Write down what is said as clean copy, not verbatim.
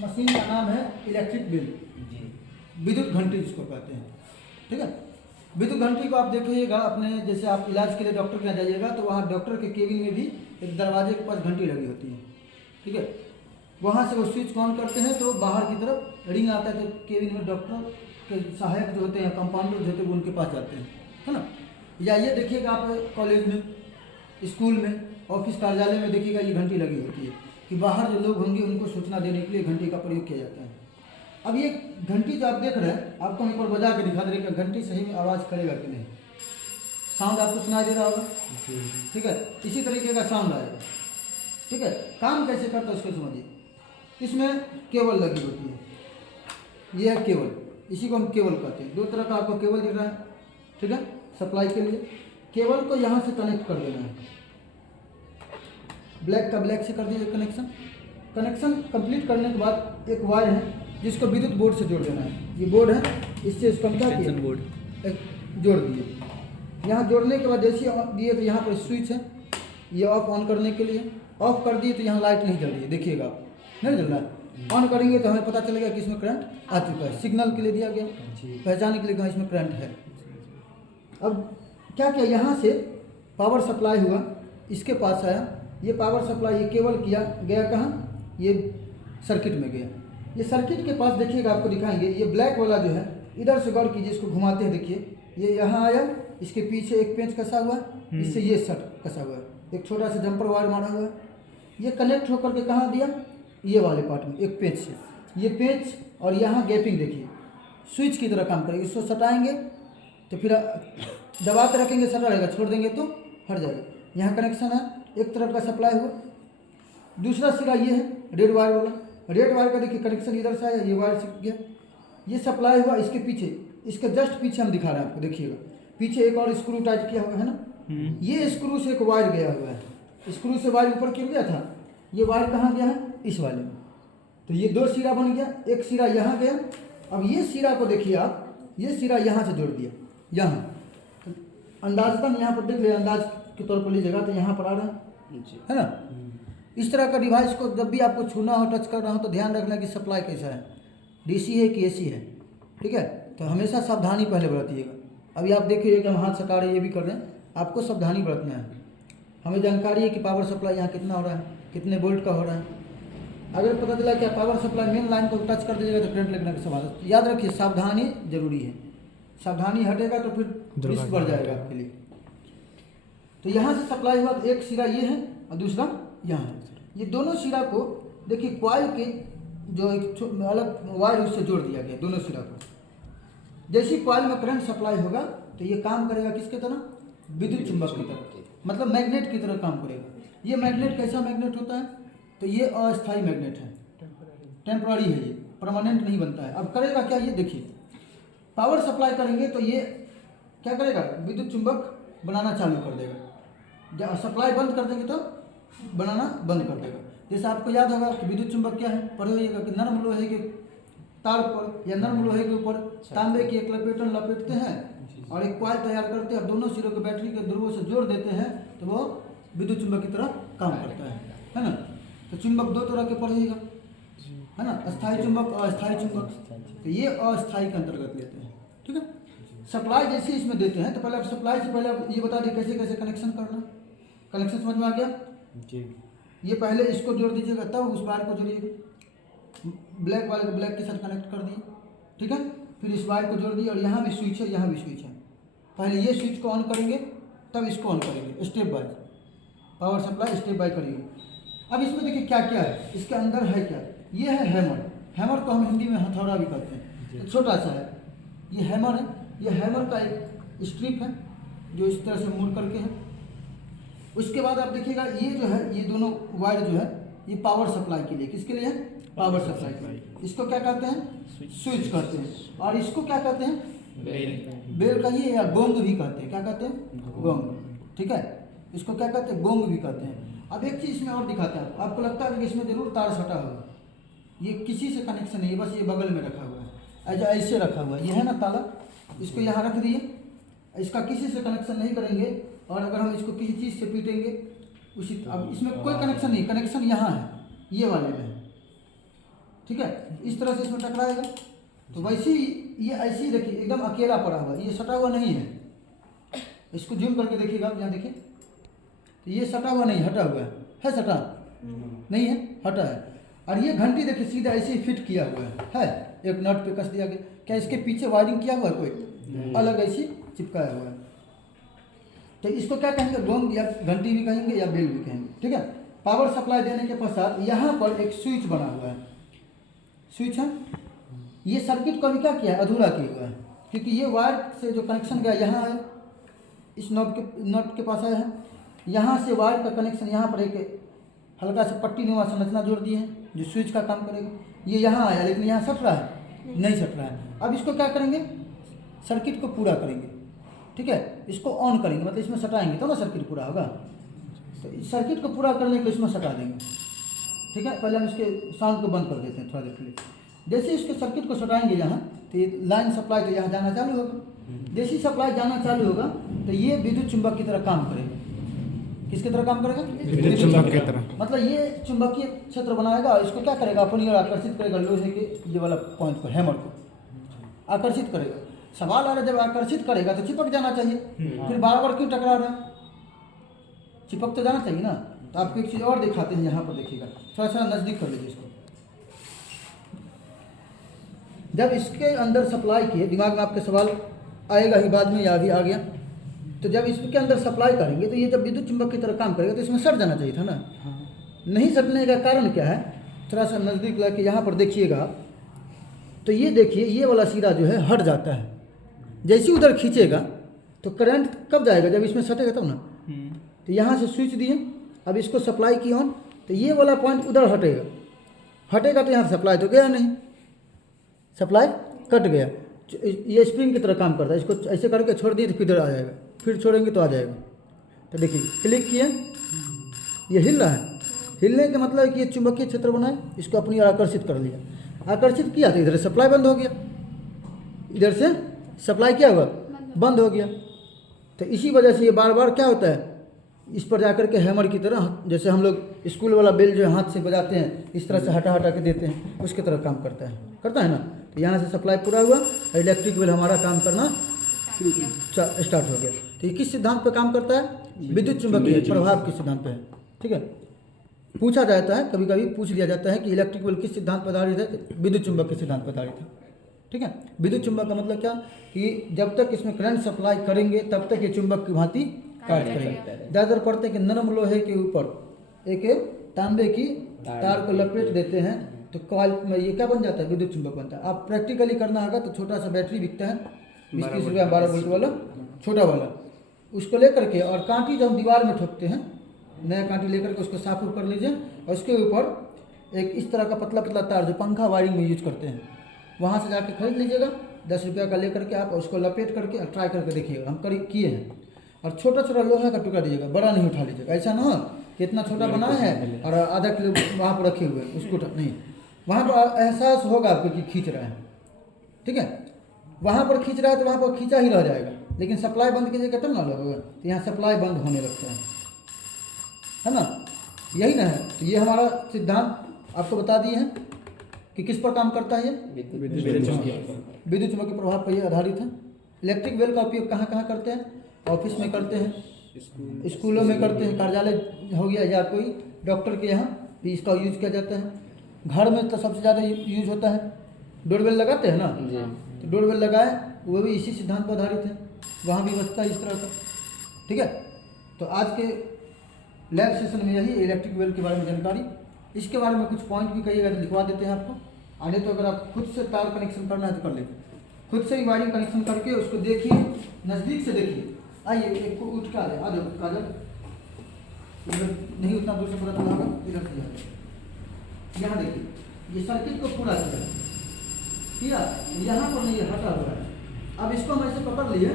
Machine का नाम है इलेक्ट्रिक बिल, विद्युत घंटी जिसको कहते हैं। ठीक है, विद्युत घंटी को आप देखिएगा अपने, जैसे आप इलाज के लिए डॉक्टर के यहाँ जाइएगा तो वहाँ डॉक्टर के केबिन में भी एक दरवाजे के पास घंटी लगी होती है। ठीक है, वहाँ से वो स्विच ऑन करते हैं तो बाहर की तरफ रिंग आता है, तो केबिन में डॉक्टर के सहायक जो होते हैं, कंपाउंडर जो होते हैं, वो उनके पास जाते हैं, है ना। या ये देखिएगा आप कॉलेज में, स्कूल में, ऑफिस कार्यालय में देखिएगा ये घंटी लगी होती है कि बाहर जो लोग होंगे उनको सूचना देने के लिए घंटी का प्रयोग किया जाता है। अब ये घंटी जो आप देख रहे हैं, आपको हम एक बार बजा के दिखा दे रहे कि घंटी सही में आवाज़ करेगा कि नहीं। साउंड आपको सुनाई दे रहा होगा, ठीक है, इसी तरीके का साउंड आएगा। ठीक है, काम कैसे करता है उसको समझिए। इसमें केबल लगी होती है, ये है केबल, इसी को हम केबल कहते हैं। दो तरह का आपको केबल दिख रहा है, ठीक है, सप्लाई के लिए। केबल को यहाँ से कनेक्ट कर देना है, ब्लैक का ब्लैक से कर दीजिए कनेक्शन। कनेक्शन कंप्लीट करने के बाद एक वायर है जिसको विद्युत बोर्ड से जोड़ देना है। ये बोर्ड है, इससे इसको हम क्या किए, बोर्ड जोड़ दिए। यहाँ जोड़ने के बाद जैसे दिए तो यहाँ पर स्विच है, ये ऑफ ऑन करने के लिए। ऑफ कर दिए तो यहाँ लाइट नहीं जल रही है, देखिएगा आप, नहीं जल रहा है। ऑन करेंगे तो हमें पता चलेगा कि इसमें करंट आ चुका है, सिग्नल के लिए दिया गया, पहचानने के लिए कहाँ इसमें करंट है। अब क्या किया, यहाँ से पावर सप्लाई हुआ, इसके पास आया, ये पावर सप्लाई, ये केबल किया गया कहाँ, ये सर्किट में गया। ये सर्किट के पास देखिएगा, आपको दिखाएंगे, ये ब्लैक वाला जो है, इधर से गौर कीजिए, इसको घुमाते हैं, देखिए ये यहाँ आया, इसके पीछे एक पेंच कसा हुआ है, इससे ये शट कसा हुआ है, एक छोटा सा जंपर वायर मारा हुआ है। ये कनेक्ट होकर के कहाँ दिया, ये वाले पार्ट में एक पेंच से, ये पेंच और यहाँ गैपिंग देखिए, स्विच की तरह काम करेगी। इसको सटाएंगे तो फिर दबा के रखेंगे, सटा रहेगा, छोड़ देंगे तो हट जाएगा। यहाँ कनेक्शन है, एक तरफ का सप्लाई हुआ। दूसरा सिरा ये है रेड वायर वाला, रेड वायर का देखिए कनेक्शन इधर से आया, ये वायर से गया, ये सप्लाई हुआ। इसके पीछे, इसके जस्ट पीछे हम दिखा रहे हैं आपको, देखिएगा पीछे एक और स्क्रू टाइट किया हुआ है ना, ये स्क्रू से एक वायर गया हुआ है, स्क्रू से वायर ऊपर गिर गया था, ये वायर कहाँ गया है, इस वाले में। तो ये दो सिरा बन गया, एक सिरा यहाँ गया। अब ये सिरा को देखिए आप, ये सिरा यहाँ से जोड़ दिया, यहाँ अंदाजतन यहाँ पर देख लिया, अंदाज के तौर पर लीजिएगा तो यहाँ पर आ रहा है ना। इस तरह का डिवाइस को जब भी आपको छूना हो, टच करना हो, तो ध्यान रखना कि सप्लाई कैसा है, डीसी है कि एसी है। ठीक है, तो हमेशा सावधानी पहले बरतिएगा। अभी आप देखिए कि हम हाथ सटा रहे, ये भी कर रहे हैं, आपको सावधानी बरतना है। हमें जानकारी है कि पावर सप्लाई यहाँ कितना हो रहा है, कितने वोल्ट का हो रहा है। अगर पता चला कि पावर सप्लाई मेन लाइन को टच कर दीजिएगा तो करंट लगने का सवाल है। याद रखिए, सावधानी जरूरी है, सावधानी हटेगा तो फिर रिस्क बढ़ जाएगा आपके लिए। तो यहाँ से सप्लाई हुआ, तो एक सिरा ये है और दूसरा यहाँ है। ये दोनों सिरा को देखिए, कॉइल के जो एक अलग वायर उससे जोड़ दिया गया, दोनों सिरा को। जैसे कॉइल में करंट सप्लाई होगा तो ये काम करेगा किसके तरह, विद्युत चुंबक की तरह, मतलब मैग्नेट की तरह काम करेगा। ये मैग्नेट कैसा मैग्नेट होता है, तो ये अस्थायी मैग्नेट है, टेम्पररी है, ये परमानेंट नहीं बनता है। अब करेगा क्या, ये देखिए, पावर सप्लाई करेंगे तो ये क्या करेगा, विद्युत चुंबक बनाना चालू कर देगा। जब सप्लाई बंद कर देंगे तो बनाना बंद कर देगा। जैसे आपको याद होगा कि विद्युत चुंबक क्या है, पढ़े होइएगा कि नर्म लोहे के तार पर या नर्म लोहे के ऊपर तांबे की एक लपेटन लपेटते हैं और एक कॉइल तैयार करते हैं, दोनों सिरों को बैटरी के ध्रुवों से जोड़ देते हैं, तो वो विद्युत चुंबक की तरह काम करता है ना। तो चुंबक दो तरह के पढ़िएगा, है ना, अस्थायी चुंबक और अस्थायी चुंबक। तो ये अस्थायी के अंतर्गत लेते हैं। ठीक है, सप्लाई जैसे इसमें देते हैं तो पहले आप सप्लाई से पहले आप ये बता दें कैसे कैसे कनेक्शन करना। कनेक्शन समझ में आ गया जी। ये पहले इसको जोड़ दीजिएगा, तब उस वायर को जोड़िएगा, ब्लैक वाले को ब्लैक के साथ कनेक्ट कर दिए। ठीक है, फिर इस वायर को जोड़ दिए और यहाँ भी स्विच है, यहाँ भी स्विच है। पहले ये स्विच को ऑन करेंगे, तब इसको ऑन करेंगे, step by power supply step by करेंगे। अब इसमें देखिए क्या क्या है, इसके अंदर है क्या, ये है हैमर। हैमर को हम हिंदी में हथौड़ा भी कहते हैं, तो छोटा सा है, ये हैमर है। ये हैमर का एक स्ट्रिप है जो इस तरह से मुड़ करके है। उसके बाद आप देखिएगा ये जो है, ये दोनों वायर जो है, ये पावर सप्लाई के लिए, किसके लिए है, पावर सप्लाई के लिए। इसको क्या कहते हैं, स्विच कहते हैं। और इसको क्या कहते हैं, बेल कहिए या गोंग भी कहते हैं। क्या कहते हैं, गोंग। ठीक है, इसको क्या कहते हैं, गोंग भी कहते हैं। अब एक चीज़ इसमें और दिखाते हैं, आपको लगता है कि इसमें जरूर तार सटा होगा, ये किसी से कनेक्शन नहीं है, बस ये बगल में रखा हुआ है, ऐसे रखा हुआ है, ये है ना ताला, इसको यहाँ रख दिए, इसका किसी से कनेक्शन नहीं करेंगे। और अगर हम इसको किसी चीज़ से पीटेंगे उसी, अब इसमें कोई कनेक्शन नहीं, कनेक्शन यहाँ है, ये वाले में है। ठीक है, इस तरह से इसमें टकराएगा। तो वैसे ही ये ऐसे ही देखिए एकदम अकेला पड़ा हुआ, ये सटा हुआ नहीं है। इसको जूम करके देखिएगा आप, यहाँ देखिए, तो ये सटा हुआ नहीं, हटा हुआ है सटा नहीं है, हटा है। और ये घंटी देखिए सीधा ऐसे ही फिट किया हुआ है, एक नट पे कस दिया गया। क्या इसके पीछे वायरिंग किया हुआ है कोई अलग ऐसी चिपकाया हुआ है? तो इसको क्या कहेंगे, गोंग या घंटी भी कहेंगे या बेल भी कहेंगे, ठीक है। पावर सप्लाई देने के पश्चात यहाँ पर एक स्विच बना हुआ है, स्विच है। ये सर्किट को अभी क्या किया है, अधूरा किया हुआ है, क्योंकि ये वायर से जो कनेक्शन गया यहाँ है, इस नट के पास आया है, यहाँ से वायर का कनेक्शन यहाँ पर एक हल्का सा पट्टी नुमा संरचना जोड़ दी है जो स्विच का काम करेगा। ये यहाँ आया लेकिन यहाँ सट रहा है, नहीं सट रहा है। अब इसको क्या करेंगे, सर्किट को पूरा करेंगे, ठीक है। इसको ऑन करेंगे, मतलब इसमें सटाएंगे तो ना सर्किट पूरा होगा। तो इस सर्किट को पूरा करने के लिए इसमें सटा देंगे, ठीक है। पहले हम इसके साउंड को बंद कर देते हैं थोड़ा देर के लिए। जैसे इसके सर्किट को सटाएंगे यहाँ, तो ये लाइन सप्लाई तो यहाँ जाना चालू होगा। जैसे ही सप्लाई जाना चालू होगा तो ये विद्युत चुंबक की तरह काम करेगा। किसकी तरह काम करेगा, विद्युत चुंबक की तरह। मतलब ये चुंबकीय क्षेत्र बनाएगा और इसको क्या करेगा, अपनी ओर आकर्षित करेगा, लोहे के ये वाला पॉइंट को, हैमर को आकर्षित करेगा। सवाल आ रहा है, जब आकर्षित करेगा तो चिपक जाना चाहिए, फिर बार बार क्यों टकरा रहा है, चिपक तो जाना चाहिए ना। तो आपको एक चीज़ और दिखाते हैं, यहाँ पर देखिएगा, थोड़ा सा नज़दीक कर लीजिए इसको। जब इसके अंदर सप्लाई किए, दिमाग में आपके सवाल आएगा ही बाद में, या अभी आ गया, तो जब इसके अंदर सप्लाई करेंगे तो ये जब विद्युत चुंबक की तरह काम करेगा तो इसमें सट जाना चाहिए था ना। नहीं सटने का कारण क्या है, थोड़ा सा नज़दीक ला के यहाँ पर देखिएगा, तो ये देखिए ये वाला सिरा जो है हट जाता है। जैसे उधर खींचेगा तो करंट कब जाएगा, जब इसमें सटेगा तब ना। तो यहाँ से स्विच दिए, अब इसको सप्लाई की ऑन, तो ये वाला पॉइंट उधर हटेगा, हटेगा तो यहाँ सप्लाई तो गया नहीं, सप्लाई कट गया। ये स्प्रिंग की तरह काम करता है, इसको ऐसे करके छोड़ दिए तो किधर आ जाएगा, फिर छोड़ेंगे तो आ जाएगा। तो देखिए क्लिक किए, ये हिल रहा है, हिलने का मतलब है कि ये चुंबकीय क्षेत्र बनाए, इसको अपनी ओर आकर्षित कर लिया। आकर्षित किया तो इधर से सप्लाई बंद हो गया, इधर से सप्लाई क्या हुआ, बंद हो गया। तो इसी वजह से ये बार बार क्या होता है, इस पर जाकर के हैमर की तरह, जैसे हम लोग स्कूल वाला बेल जो हाथ से बजाते हैं, इस तरह से हटा हटा के देते हैं, उसकी तरह काम करता है ना। तो यहाँ से सप्लाई पूरा हुआ, इलेक्ट्रिक बेल हमारा काम करना स्टार्ट हो गया। तो ये किस सिद्धांत पर काम करता है, विद्युत चुंबकीय प्रभाव के सिद्धांत पे है, ठीक है। पूछा जाता है, कभी कभी पूछ लिया जाता है कि इलेक्ट्रिक बेल किस सिद्धांत पर आधारित है, तो विद्युत चुंबक के सिद्धांत पर आधारित है, ठीक है। विद्युत चुंबक का मतलब क्या, कि जब तक इसमें करंट सप्लाई करेंगे तब तक ये चुंबक की भांति कार्य करेगा। ज़्यादातर पढ़ते हैं कि नरम लोहे के ऊपर एक तांबे की तार को लपेट देते हैं तो कॉइल में ये क्या बन जाता है, विद्युत चुंबक बनता है। आप प्रैक्टिकली करना होगा तो छोटा सा बैटरी बिकता है 20-30 रुपया, 12 वोल्ट वाला छोटा वाला, उसको लेकर के, और कांटी जो हम दीवार में ठोकते हैं, नया कांटी लेकर के उसको साफ कर लीजिए, और उसके ऊपर एक इस तरह का पतला पतला तार जो पंखा वायरिंग में यूज करते हैं, वहाँ से जाके खरीद लीजिएगा, 10 रुपया का लेकर के आप उसको लपेट करके ट्राई करके देखिएगा। हम करीब किए हैं। और छोटा छोटा लोहा का टुकड़ा दीजिएगा, बड़ा नहीं उठा लीजिएगा। ऐसा ना हो कि इतना छोटा बनाया है और आधा किलो वहाँ पर रखे हुए हैं, उसको नहीं, वहाँ पर एहसास होगा आपको कि खींच रहा है, ठीक है। वहाँ पर खींच रहा है तो वहाँ पर खींचा ही रह जाएगा, लेकिन सप्लाई बंद कीजिएगा तब ना लगेगा, तो यहाँ सप्लाई बंद होने लगता है ना, यही ना है। तो ये हमारा सिद्धांत आपको बता दिए हैं कि किस पर काम करता है, ये विद्युत चुंबकीय प्रभाव पर ये आधारित है। इलेक्ट्रिक बेल का उपयोग कहाँ कहाँ करते हैं, ऑफिस में करते हैं, स्कूलों में करते हैं, कार्यालय हो गया, या कोई डॉक्टर के यहाँ भी इसका यूज किया जाता है। घर में तो सबसे ज़्यादा यूज होता है, डोरबेल लगाते हैं ना, तो डोरबेल लगाए वो भी इसी सिद्धांत पर आधारित है, वहाँ भी बचता है इस तरह का, ठीक है। तो आज के लैब सेशन में यही इलेक्ट्रिक बेल के बारे में जानकारी। इसके बारे में कुछ पॉइंट भी कहिएगा तो लिखवा देते हैं आपको, आने तो अगर आप खुद से तार कनेक्शन करना है तो कर लेते, खुद से ही वायरिंग कनेक्शन करके उसको देखिए, नज़दीक से देखिए। आइए एक को उठ के आ जाए, आ जाओ काजल, इधर नहीं उतना दूर से पता चला होगा, इधर से यहाँ देखिए, ये सर्किट को पूरा किया, यहाँ पर नहीं, ये हटा हुआ है। अब इसको हम ऐसे पकड़ लिए,